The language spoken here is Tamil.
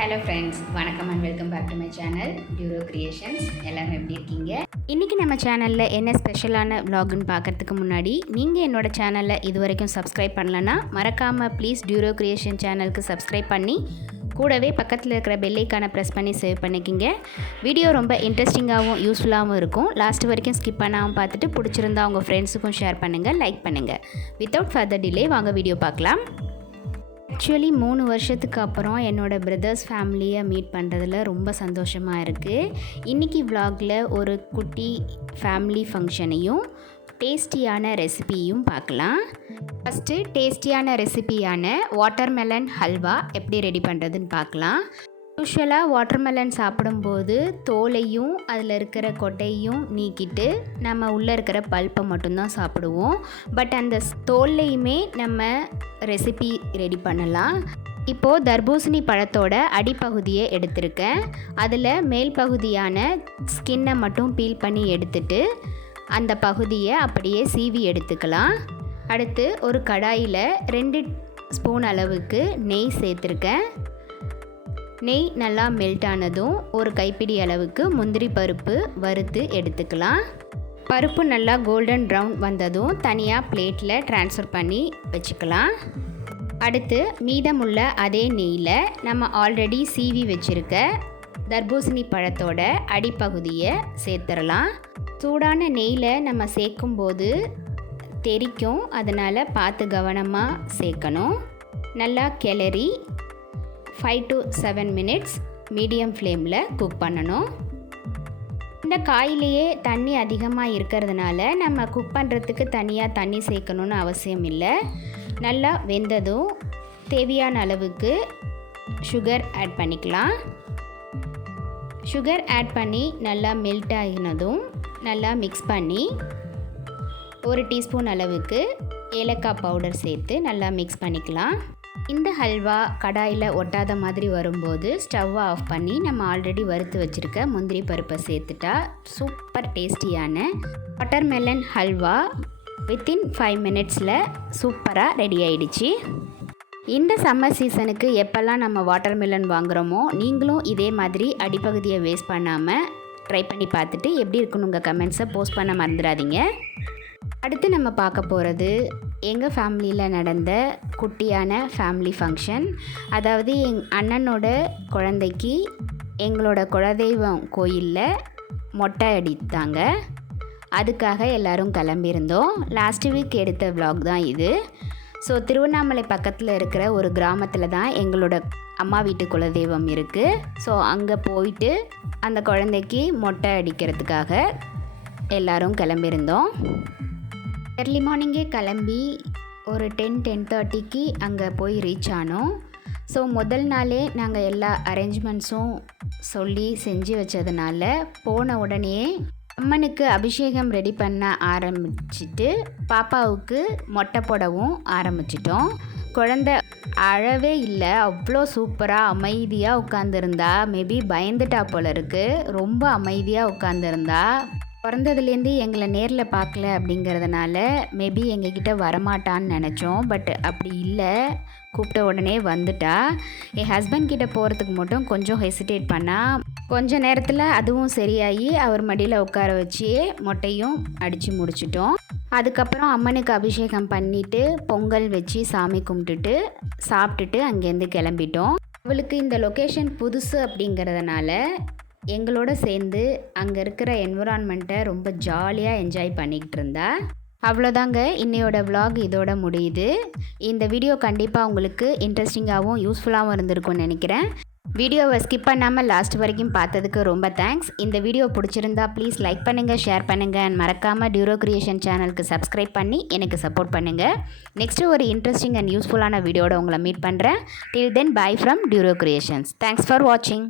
ஹலோ ஃப்ரெண்ட்ஸ், வணக்கம் and welcome back to my channel Duro Creations. எல்லோரும் எப்படி இருக்கீங்க? இன்றைக்கி நம்ம சேனலில் என்ன ஸ்பெஷலான vlogன்னு பார்க்குறதுக்கு முன்னாடி நீங்கள் என்னோடய சேனலில் இது வரைக்கும் சப்ஸ்கிரைப் பண்ணலன்னா மறக்காமல் ப்ளீஸ் Duro Creation சேனலுக்கு சப்ஸ்கிரைப் பண்ணி கூடவே பக்கத்தில் இருக்கிற பெல்லைக்கான ப்ரெஸ் பண்ணி சேவ் பண்ணிக்கிங்க. வீடியோ ரொம்ப இன்ட்ரெஸ்டிங்காகவும் யூஸ்ஃபுல்லாகவும் இருக்கும். லாஸ்ட் வரைக்கும் ஸ்கிப் பண்ணாமல் பார்த்துட்டு பிடிச்சிருந்தா உங்கள் ஃப்ரெண்ட்ஸுக்கும் ஷேர் பண்ணுங்கள், லைக் பண்ணுங்கள். வித்தவுட் ஃபர்தர் டிலே வாங்க வீடியோ பார்க்கலாம். ஆக்சுவலி 3 வருஷத்துக்கு அப்புறம் என்னோடய பிரதர்ஸ் ஃபேமிலியை மீட் பண்ணுறதுல ரொம்ப சந்தோஷமாக இருக்குது. இன்றைக்கி vlogல ஒரு குட்டி ஃபேமிலி ஃபங்க்ஷனையும் டேஸ்டியான ரெசிபியும் பார்க்கலாம். ஃபஸ்ட்டு டேஸ்டியான ரெசிபியான வாட்டர்மெலன் ஹல்வா எப்படி ரெடி பண்ணுறதுன்னு பார்க்கலாம். யூஸ்வலாக வாட்டர்மெலன் சாப்பிடும்போது தோலையும் அதில் இருக்கிற கொட்டையும் நீக்கிட்டு நம்ம உள்ளே இருக்கிற பல்ப்பை மட்டும்தான் சாப்பிடுவோம். பட் அந்த தோல்லையுமே நம்ம ரெசிபி ரெடி பண்ணலாம். இப்போது தர்பூசணி பழத்தோட அடிப்பகுதியை எடுத்திருக்கேன். அதில் மேல் பகுதியான ஸ்கின்னை மட்டும் பீல் பண்ணி எடுத்துட்டு அந்த பகுதியை அப்படியே சீவி எடுத்துக்கலாம். அடுத்து ஒரு கடாயில் 2 ஸ்பூன் அளவுக்கு நெய் சேர்த்துருக்கேன். நெய் நல்லா மெல்ட் ஆனதும் ஒரு கைப்பிடி அளவுக்கு முந்திரி பருப்பு வறுத்து எடுத்துக்கலாம். பருப்பு நல்லா கோல்டன் ப்ரௌன் வந்ததும் தனியாக பிளேட்டில் ட்ரான்ஸ்ஃபர் பண்ணி வச்சுக்கலாம். அடுத்து மீதமுள்ள அதே நெய்யில் நம்ம ஆல்ரெடி சீவி வச்சுருக்க தர்பூசணி பழத்தோட அடிப்பகுதியை சேர்த்துடலாம். சூடான நெய்யில் நம்ம சேர்க்கும்போது தெறிக்கும், அதனால் பார்த்து கவனமாக சேர்க்கணும். நல்லா கிளறி 5 to 7 minutes மீடியம் ஃப்ளேமில் குக் பண்ணணும். இந்த காயிலேயே தண்ணி அதிகமாக இருக்கிறதுனால நம்ம குக் பண்ணுறதுக்கு தனியாக தண்ணி சேர்க்கணுன்னு அவசியம் இல்லை. நல்லா வெந்ததும் தேவையான அளவுக்கு சுகர் ஆட் பண்ணிக்கலாம். சுகர் ஆட் பண்ணி நல்லா மெல்ட் ஆகினதும் நல்லா மிக்ஸ் பண்ணி 1 டீஸ்பூன் அளவுக்கு ஏலக்காய் பவுடர் சேர்த்து நல்லா மிக்ஸ் பண்ணிக்கலாம். இந்த ஹல்வா கடாயில் ஒட்டாத மாதிரி வரும்போது ஸ்டவ்வை ஆஃப் பண்ணி நம்ம ஆல்ரெடி வறுத்து வச்சுருக்க முந்திரி பருப்பை சேர்த்துட்டா சூப்பர் டேஸ்டியான வாட்டர்மெலன் ஹல்வா வித்தின் 5 மினிட்ஸில் சூப்பராக ரெடி ஆயிடுச்சு. இந்த சம்மர் சீசனுக்கு எப்போல்லாம் நம்ம வாட்டர்மெலன் வாங்குகிறோமோ நீங்களும் இதே மாதிரி அடிப்பகுதியை வேஸ்ட் பண்ணாமல் ட்ரை பண்ணி பார்த்துட்டு எப்படி இருக்குன்னு உங்கள் கமெண்ட்ஸை போஸ்ட் பண்ண மறந்துடாதீங்க. அடுத்து நம்ம பார்க்க போகிறது எங்கள் ஃபேமிலியில் நடந்த குட்டியான ஃபேமிலி ஃபங்க்ஷன். அதாவது அண்ணனோட குழந்தைக்கு எங்களோட குலதெய்வம் கோயிலில் மொட்டை அடித்தாங்க. அதுக்காக எல்லோரும் கிளம்பியிருந்தோம். லாஸ்ட் வீக் எடுத்த vlog தான் இது. ஸோ திருவண்ணாமலை பக்கத்தில் இருக்கிற ஒரு கிராமத்தில் தான் எங்களோட அம்மா வீட்டு குலதெய்வம் இருக்குது. ஸோ அங்கே போயிட்டு அந்த குழந்தைக்கு மொட்டை அடிக்கிறதுக்காக எல்லோரும் கிளம்பியிருந்தோம். எர்லி மார்னிங்கே கிளம்பி ஒரு 10-10:30க்கு அங்கே போய் ரீச் ஆனோம். ஸோ முதல் நாளே நாங்கள் எல்லா அரேஞ்ச்மெண்ட்ஸும் சொல்லி செஞ்சு வச்சதுனால போன உடனே அம்மனுக்கு அபிஷேகம் ரெடி பண்ண ஆரம்பிச்சிட்டு பாப்பாவுக்கு மொட்டை போடவும் ஆரம்பிச்சிட்டோம். குழந்தை அழவே இல்லை, அவ்வளோ சூப்பராக அமைதியாக உட்காந்துருந்தா. மேபி பயந்துட்டா போல இருக்குது. ரொம்ப அமைதியாக உட்காந்துருந்தா. பிறந்ததுலேருந்து எங்களை நேரில் பார்க்கல அப்படிங்கிறதுனால மேபி எங்ககிட்ட வரமாட்டான்னு நினச்சோம். பட் அப்படி இல்லை, கூப்பிட்ட உடனே வந்துட்டா. என் ஹஸ்பண்ட் கிட்டே போகிறதுக்கு மட்டும் கொஞ்சம் ஹெசிடேட் பண்ணால் கொஞ்ச நேரத்தில் அதுவும் சரியாகி அவர் மடியில் உட்கார வச்சு மொட்டையும் அடித்து முடிச்சிட்டோம். அதுக்கப்புறம் அம்மனுக்கு அபிஷேகம் பண்ணிவிட்டு பொங்கல் வச்சு சாமி கும்பிட்டுட்டு சாப்பிட்டுட்டு அங்கேருந்து கிளம்பிட்டோம். அவளுக்கு இந்த லொக்கேஷன் புதுசு அப்படிங்கிறதுனால எங்களோட சேர்ந்து அங்கே இருக்கிற என்விரான்மெண்ட்டை ரொம்ப ஜாலியாக என்ஜாய் பண்ணிக்கிட்டு இருந்தா. அவ்வளோதாங்க, இன்னையோட vlog இதோட முடியுது. இந்த வீடியோ கண்டிப்பாக உங்களுக்கு இன்ட்ரெஸ்டிங்காகவும் யூஸ்ஃபுல்லாகவும் இருந்திருக்கும்னு நினைக்கிறேன். வீடியோவை ஸ்கிப் பண்ணாமல் லாஸ்ட் வரைக்கும் பார்த்ததுக்கு ரொம்ப தேங்க்ஸ். இந்த வீடியோ பிடிச்சிருந்தா ப்ளீஸ் லைக் பண்ணுங்கள், ஷேர் பண்ணுங்கள் அண்ட் மறக்காமல் Duro Creation சேனலுக்கு சப்ஸ்கிரைப் பண்ணி எனக்கு சப்போர்ட் பண்ணுங்கள். நெக்ஸ்ட்டு ஒரு இன்ட்ரெஸ்டிங் அண்ட் யூஸ்ஃபுல்லான வீடியோட உங்களை மீட் பண்ணுறேன். Till then bye from Duro Creations. Thanks for வாட்சிங்.